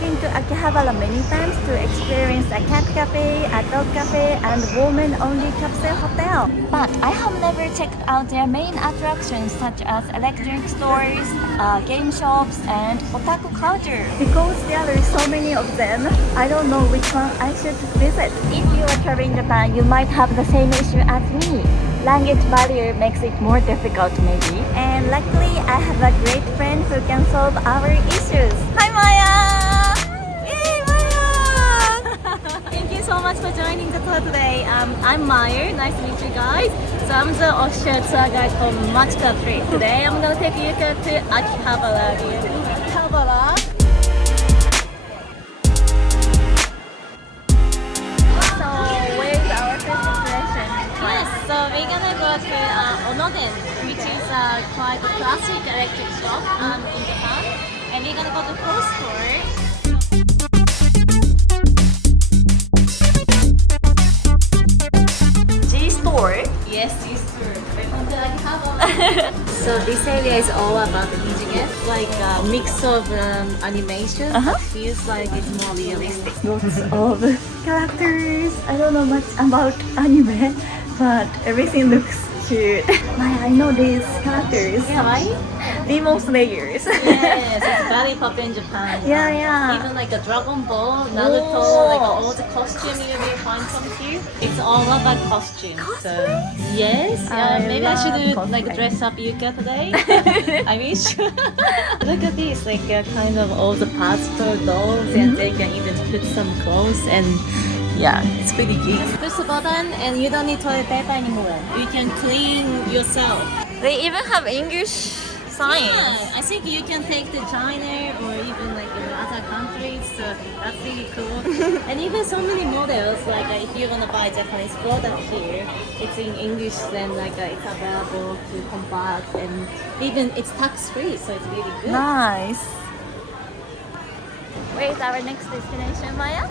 been to Akihabara many times to experience a cat cafe, a dog cafe, and woman-only capsule hotel. But I have never checked out their main attractions such as electronic stores, game shops, and otaku culture. Because there are so many of them, I don't know which one I should visit. If you are traveling Japan, you might have the same issue as me. Language barrier makes it more difficult maybe. And luckily, I have a great friend who can solve our issues. Hi Maaya! Yay, Maaya! Thank you so much for joining the tour today. I'm Maid. Nice to meet you guys. So I'm the official tour guide for Magical Trip. Today I'm gonna take you to Akihabara. Akihabara. So where is our first destination? Yes, so we're gonna go to Onoden, which is quite a classic electric shop in Japan. And we're gonna go to first store. G-store? Yes, this store. Welcome to Akihabara. So this area is all about the Figurines, like a mix of animation. It feels like it's more realistic. Lots of characters. I don't know much about anime, but everything looks cute. I know these characters. Yeah, right? Demon Slayers. Yes, it's very popular in Japan. Yeah. Even like a Dragon Ball, Naruto, like all the costume you will find from here. It's all about costumes. So yes, maybe I should love like cosplay. dress up Yuka today. I wish. Look at this, like kind of all the parts for dolls, and they can even put some clothes and. Yeah, it's pretty cute. Push the button and you don't need toilet paper anymore. You can clean yourself. They even have English signs. Yeah, I think you can take to China or even like in other countries, so that's really cool. And even so many models, like if you want to buy Japanese product here, it's in English, then like it's available to convert, and even it's tax free, so it's really good. Nice. Where is our next destination, Maaya?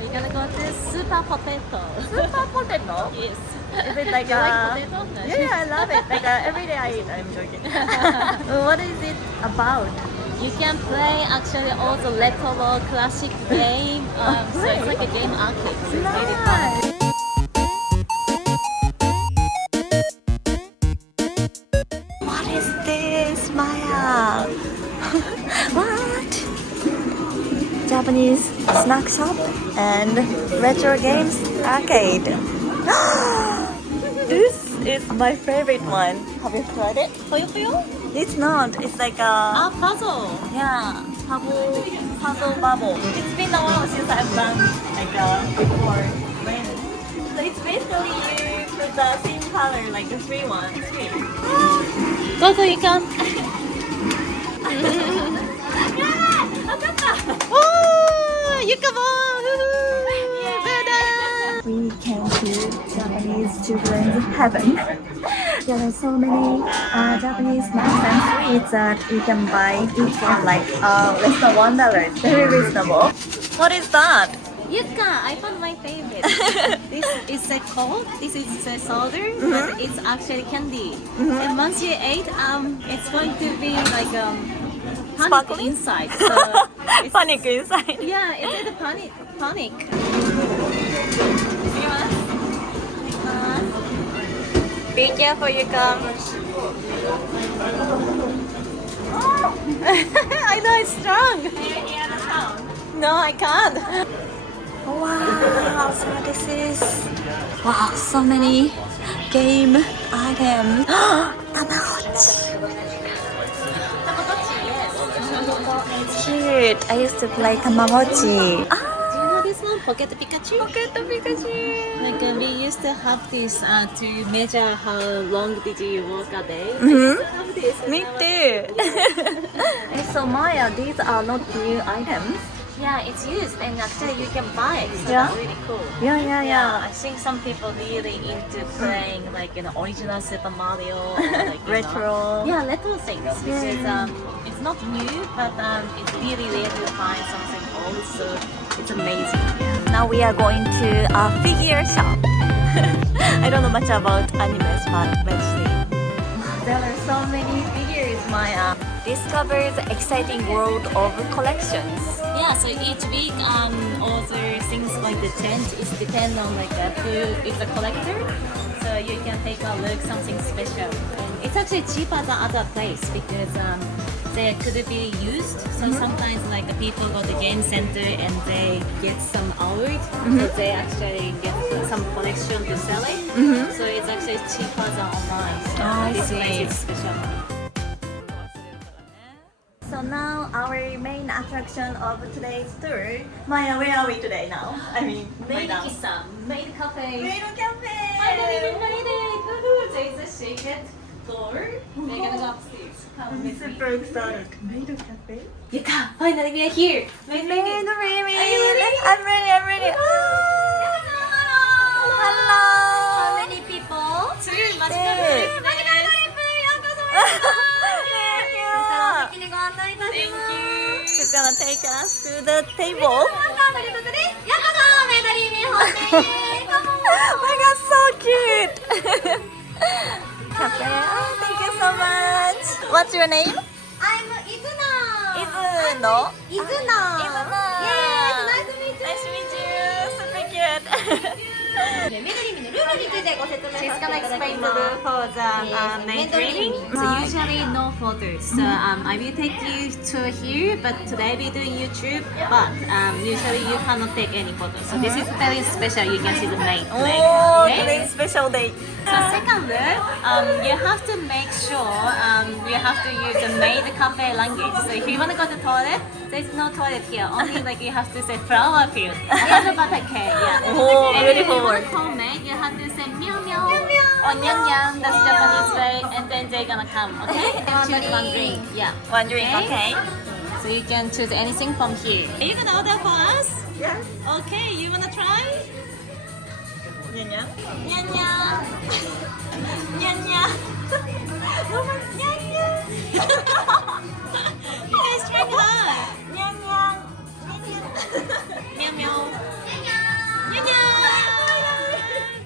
We're gonna go to Super Potato. Super Potato? Yes. Is it like You a... like potato? Yeah, I love it. Like every day I eat, I'm joking. What is it about? You can play actually all the retro classic game. So it's like a game arcade. So it's really fun. What is this, Maaya? What? Japanese snack shop and retro games arcade. This is my favorite one. Have you tried it? Puyo? It's not. It's like a Puzzle. yeah, puzzle bubble. It's been a while since I've done like before. So it's basically you put the same color like the three. Go, you can. Oh, you come on! We came to Japanese children's heaven. There are so many Japanese snacks and sweets that you can buy each one like less than $1. It's very reasonable. What is that? Yuka, I found my favorite. This is a cold. This is a soda, but it's actually candy. And once you ate, it's going to be like panic Sparkling? inside. So it's, Panic inside. yeah, it's a panic. Be careful, you come. I know it's strong. No, I can't. Wow, so this is wow, so many game items. Tamagotchi. It's cute. I used to play Tamagotchi. Do you know this one? Pocket Pikachu? Pocket Pikachu. Like we used to have this to measure how long did you walk a day. I Mhm. used to have this when Me I was too. Hey, so Maaya, these are not new items. Yeah, it's used and actually you can buy it. So Yeah? that's really cool. Yeah. I think some people really into playing like original Super Mario or like Retro. Yeah, retro things. Which is Yeah. it's not new, but it's really rare to find something old. So it's amazing. Now we are going to a figure shop. I don't know much about animes, but let's see. There are so many figures, Maaya. discovers exciting world of collections. Yeah, so each week, all the things like the tent is depend on like who is a collector. So you can take a look something special. And it's actually cheaper than other place because they could be used. So sometimes like people go to game center and they get some art, so they actually get some collection to sell it. So it's actually cheaper than online. So I this see. place is special. So now our main attraction of today's tour. Maya, where are we today now? I mean, Maid Maid Kissa, Maid Cafe. Maid Cafe. Finally, we made it! Woohoo! There is a secret door. We're gonna go upstairs. Come I'm with me. super excited. Maid Cafe? You come! Finally, we are here! Maidreamin. Maidreamin. Are you ready? I'm ready, I'm ready. Hello. How many people? Two! Hey. Magical trip! Thank you! She's gonna take us to the table. Oh my god, so cute! Cafe. Oh, thank you so much. What's your name? I'm Izuna. Izuno. Izuna. Izuna. Yes, nice to meet you. Nice to meet you. Super cute. メドリーミのルールについてご説明させてい She's た gonna だき explain ま to す。 the for the Maidreamin. So usually no photos. So I will take you to here, but today we're doing YouTube. But usually you cannot take any photos. So this is very special. You can see the maid today. Oh, Okay? today's special day. So second, you have to make sure you have to use the maid cafe language. So if you want to go to the toilet, there's no toilet here. Only like you have to say flower field. Yeah, but okay, yeah. Oh, And if beautiful you want word. to call maid, you have to say meow meow or nyang nyang. That's Japanese way, and then they're gonna come. Okay? And choose one drink. Yeah. One drink, okay? So you can choose anything from here. Are you gonna order for us? Yes. Okay. You wanna try? Nya-nya. Nyang nyang. Nyang nyang. Nyang nyang. You guys try hard. Nya-nya. Meow meow. Nyang nyang.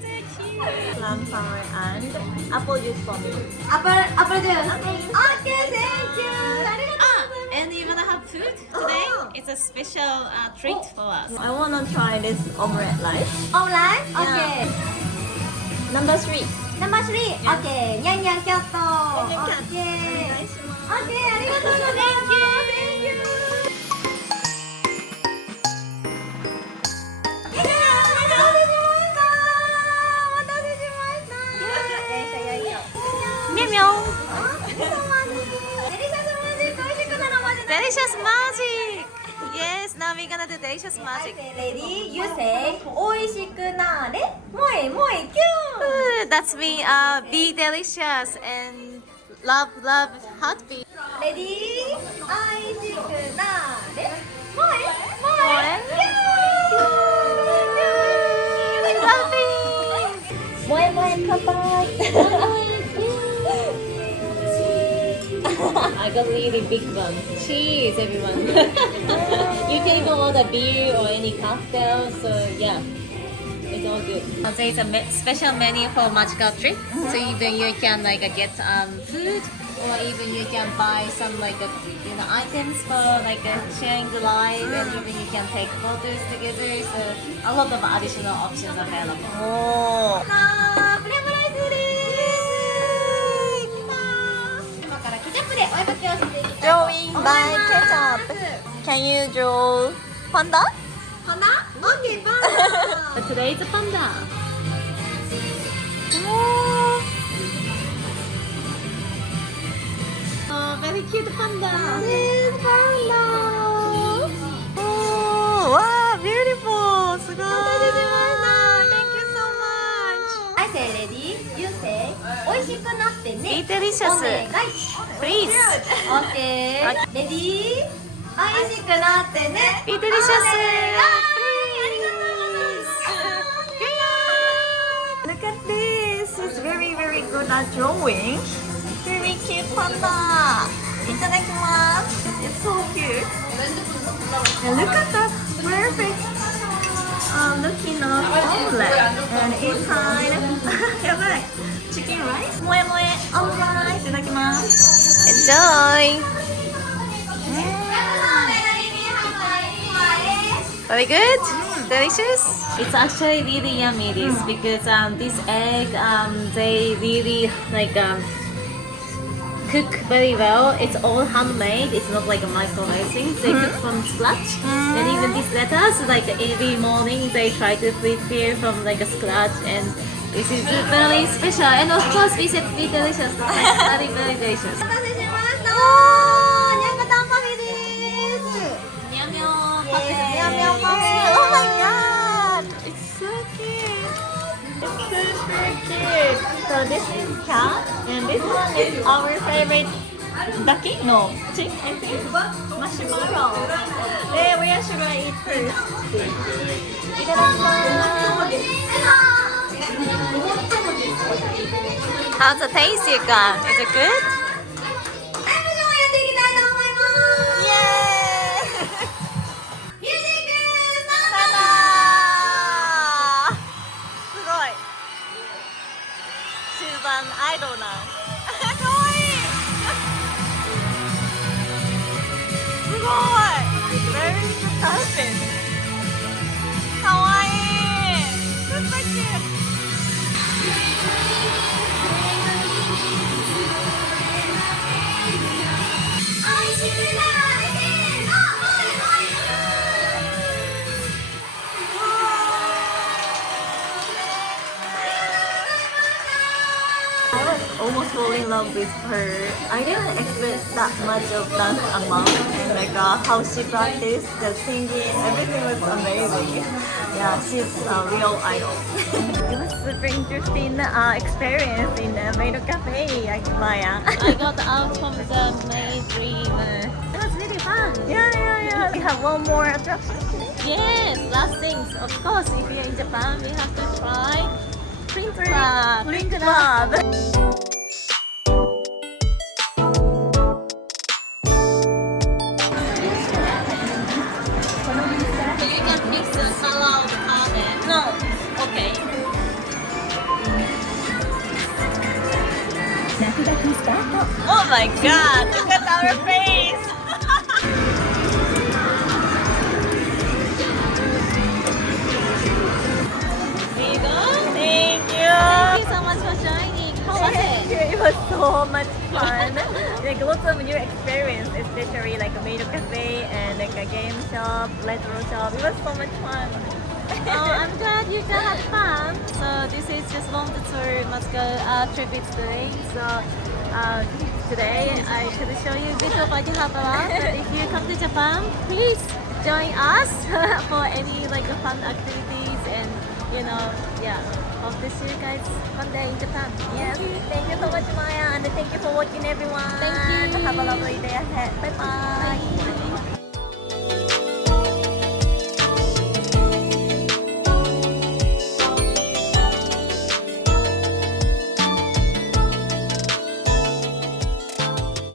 So cute. Plum sour and apple juice for me. Apple juice. Okay, thank you. ありがとうございます。 And you wanna have food today? It's a special treat for us. I wanna try this omelette rice. Alright? Okay. Number 3. Number 3. Okay. にゃんにゃんキャット。にゃんにゃんキャット。 Okay. お願いします。 Okay, ありがとうございます。Thank you. お待たせしました。お待たせしました。ミャミャオ。デリシャスマジック美味しくなるまで。 Delicious magic! Yes, now we're gonna do delicious magic. Ready? You say 美味しくなれ。もえもえキュン。 That's me, be delicious and love, love, heartbeat. レディー、美味しくなれ。もえもえキュン。もえもえ乾杯。 I got really big one. Cheers, everyone. You can even order beer or any cocktail, so yeah, it's all good. There is a special menu for magical trip, so even you can like get food, or even you can buy some like items for like sharing the life, and even you can take photos together. So a lot of additional options available. おー。プレムライスです。今からケチャップでお絵描きをしていきたいと思い Drawing ま by す。 ketchup. Can you draw panda? 花？オッケー、パンダ。 But today is a panda. Oh, very cute panda. Yes, panda. Oh, wow, beautiful. すごい。Thank you so much. I say ready, you say 美味しくなってね。 Be delicious. お願い。 Please. オッケー。レディー、美味しくなってね。 Be delicious. お願い。ありがとうございます。 Look at this. It's very, very good at drawing. Very cute panda. いただきます。It's so cute. And look at that perfect looking of omelette. And inside, やばい。Chicken rice. もえもえオムライスいただきます。Enjoy. Very good? Delicious? It's actually really yummy this because this egg they really like cook very well. It's all handmade. It's not like a microwave thing. They cook from scratch. And even this lettuce, like every morning they try to prepare from like a scratch, and this is very special. And of course, we said be delicious. Very very delicious. お待たせしました。にゃんこたんパフェです。ニャミョンパフェ。にゃんにゃんパフェ。Oh my god! It's so cute! It's super cute! So this is cat, and this one is our favorite ducky? No, chick, I think. Marshmallow. Then where should I eat first? How's the taste you got? Is it good? ライブショーやっていきたいと思います。 Yay! ミュージックスタート。 Ta-da! すごい She's an idol now. かわいいすごい Very talented. かわいい Super cute. おいしくなれせーの。I was almost falling in love with her. I didn't expect that much of dance amount, and like how she practiced the singing, everything was amazing. Yeah, she's a real idol. It was super interesting experience in the Maid Cafe, Maaya. I got out from the Maidreamin. It was really fun. Yeah. We have one more attraction. Yes, last things. Of course, if you're in Japan, we have to try Purikura. Blink Club. You can mix the color of the ramen. No. Okay. Oh my god, look at our face! Here you go. Thank Thank you! you so much for joining. How was it? It was so much fun. Like lots of new experience, especially like a Maid Cafe and like a game shop, retro shop. It was so much fun. Oh, I'm glad you guys had fun. So this is just one of the tour Moscow tribute today. So today I could show you a bit of Akihabara. But if you come to Japan, please join us for any like fun activities, and yeah. Hope to see you guys one day in Japan. Yes, thank you so much, Maya, and thank you for watching, everyone. Thank you. Have a lovely day ahead. Bye bye.